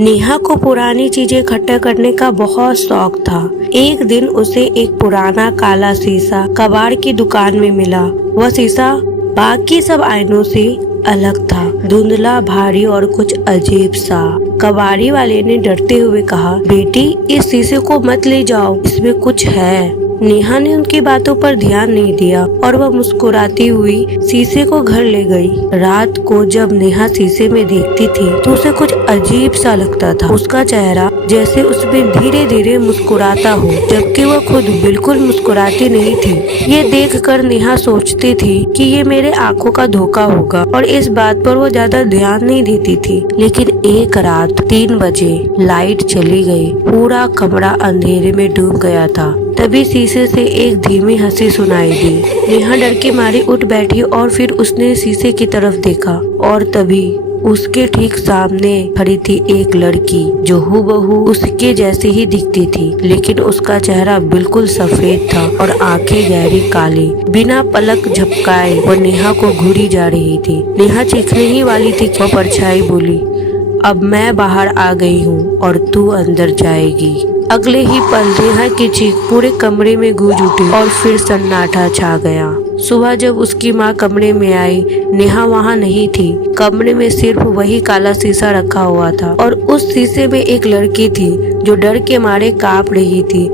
नेहा को पुरानी चीजें इकट्ठा करने का बहुत शौक था। एक दिन उसे एक पुराना काला शीशा कबाड़ की दुकान में मिला। वह शीशा बाकी सब आईनों से अलग था, धुंधला, भारी और कुछ अजीब सा। कबाड़ी वाले ने डरते हुए कहा, बेटी इस शीशे को मत ले जाओ, इसमें कुछ है। नेहा ने उनकी बातों पर ध्यान नहीं दिया और वह मुस्कुराती हुई शीशे को घर ले गई। रात को जब नेहा शीशे में देखती थी तो उसे कुछ अजीब सा लगता था। उसका चेहरा जैसे उसमें धीरे धीरे मुस्कुराता हो, जबकि वह खुद बिल्कुल मुस्कुराती नहीं थी। ये देखकर नेहा सोचती थी कि ये मेरे आंखों का धोखा होगा और इस बात पर वो ज्यादा ध्यान नहीं देती थी। लेकिन एक रात 3 बजे लाइट चली गई, पूरा कमरा अंधेरे में डूब गया था। तभी शीशे से एक धीमी हंसी सुनाई दी। नेहा डर के मारी उठ बैठी और फिर उसने शीशे की तरफ देखा और तभी उसके ठीक सामने खड़ी थी एक लड़की जो हूबहू उसके जैसे ही दिखती थी, लेकिन उसका चेहरा बिल्कुल सफेद था और आंखें गहरी काली। बिना पलक झपकाए वो नेहा को घूरी जा रही थी। नेहा चीखने ही वाली थी कि परछाई बोली, अब मैं बाहर आ गई हूँ और तू अंदर जाएगी। अगले ही पल नेहा की चीख पूरे कमरे में गूंज उठी और फिर सन्नाटा छा गया। सुबह जब उसकी माँ कमरे में आई, नेहा वहाँ नहीं थी। कमरे में सिर्फ वही काला शीशा रखा हुआ था और उस शीशे में एक लड़की थी जो डर के मारे कांप रही थी।